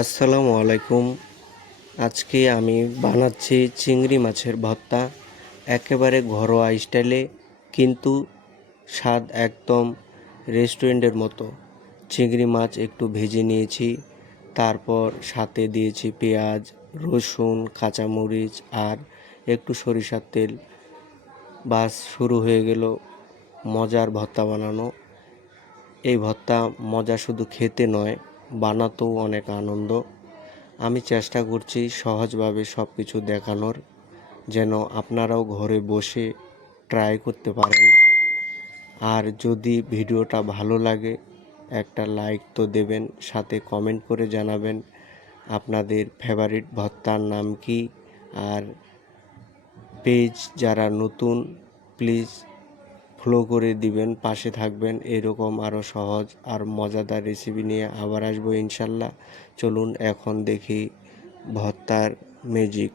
আসসালামু আলাইকুম। আজকে আমি বানাচ্ছি চিংড়ি মাছের ভর্তা, একেবারে ঘরোয়া স্টাইলে, কিন্তু স্বাদ একদম রেস্টুরেন্টের মতো। চিংড়ি মাছ একটু ভেজে নিয়েছি, তারপর সাথে দিয়েছি পেঁয়াজ, রসুন, কাঁচামরিচ আর একটু সরিষার তেল। বাস শুরু হয়ে গেল মজার ভর্তা বানানো। এই ভর্তা মজা শুধু খেতে নয়, বানাতেও অনেক আনন্দ। আমি চেষ্টা করছি সহজভাবে সব কিছু দেখানোর, যেন আপনারাও ঘরে বসে ট্রাই করতে পারেন। আর যদি ভিডিওটা ভালো লাগে, একটা লাইক তো দেবেন, সাথে কমেন্ট করে জানাবেন আপনাদের ফেভারিট ভর্তার নাম কি। আর পেজ যারা নতুন, প্লিজ ফলো করে দিবেন, পাশে থাকবেন। এরকম আরও সহজ আর মজাদার রেসিপি নিয়ে আবার আসবো ইনশাল্লাহ। চলুন এখন দেখি ভর্তার ম্যাজিক।